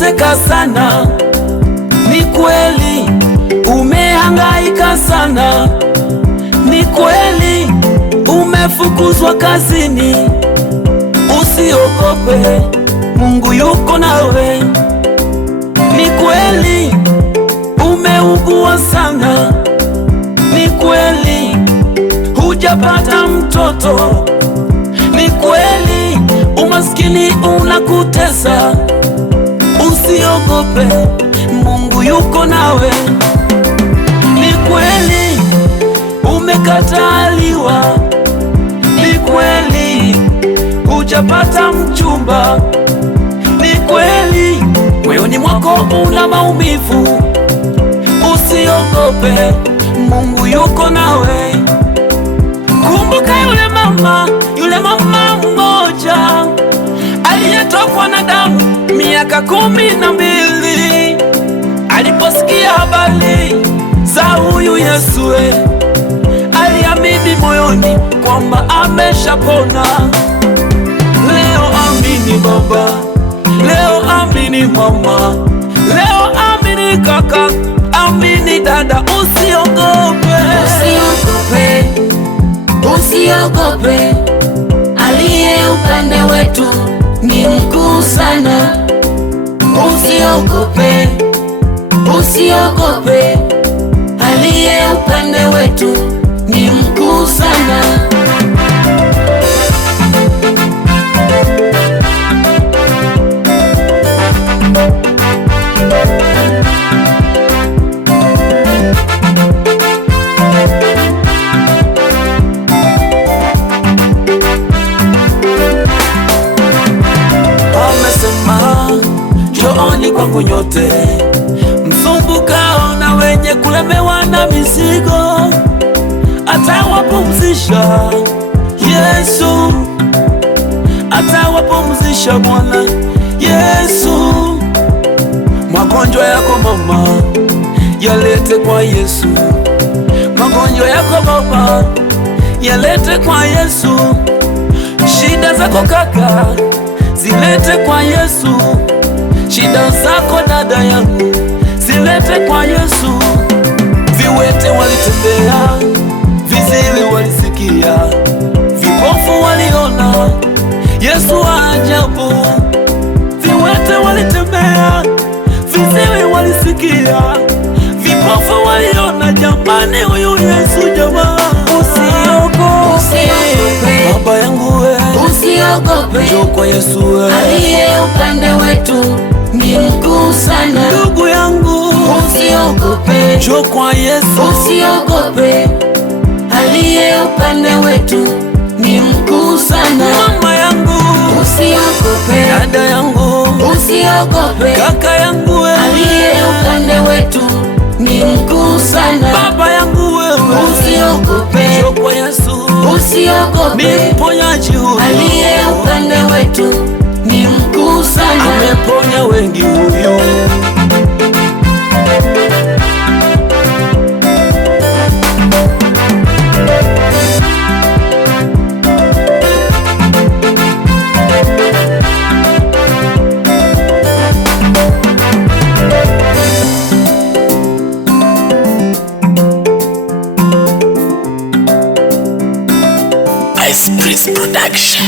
umeteseka sana, ni kweli umehangaika sana, ni kweli umefukuzwa kazini. Usiogope, Mungu yuko nawe. Ni kweli umeugua sana, ni kweli hujapata mtoto, ni kweli umaskini unakutesa. Usiogope, Mungu yuko nawe. Ni kweli umekataliwa, ni kweli hujapata mchumba, ni kweli moyoni mwako una maumivu. Usiogope, Mungu yuko nawe. Kumbuka yule mama mmoja aliyetokwa na damu miaka 12, aliposikia habari za huyu Yesu, aliamini moyoni kwamba ameshapona. Leo amini baba, leo amini mama, leo amini kaka, amini dada. Usiogope, usiogope, usiogope, aliye upande wetu ni mkuu sana. Usiogope, usiogope, aliye upande wetu ni mkuu sana. Njooni kwangu nyote msumbukao na wenye kulemewa na mizigo, atawapumzisha. Yesu atawapumzisha, Bwana Yesu. Magonjwa yako mama, yalete kwa Yesu. Magonjwa yako baba, yalete kwa Yesu. Shida zako kaka, zilete kwa Yesu. Shida zako dada yangu, zilete kwa Yesu. Viwete walitembea, viziwi walisikia, vipofu waliona. Yesu wa ajabu. Viwete walitembea, viziwi walisikia, vipofu waliona. Jamani, huyu Yesu jamaa. Usiogope, baba yangu we, usiogope, njoo kwa Yesu we, aliye upande wetu ni mkuu sana. ndugu yangu, usiogope, njoo kwa Yesu. Usiogope, aliye upande wetu ni mkuu sana. Mama yangu, usiogope, dada yangu, usiogope, kaka yangu we, aliye upande wetu ni mkuu sana. baba yangu wewe, usiogope, njoo kwa Yesu. usiogope, Ni mponyaji huyu, aliye upande wetu ni mkuu sana. ameponya wengi huyu. Ice Prince Production.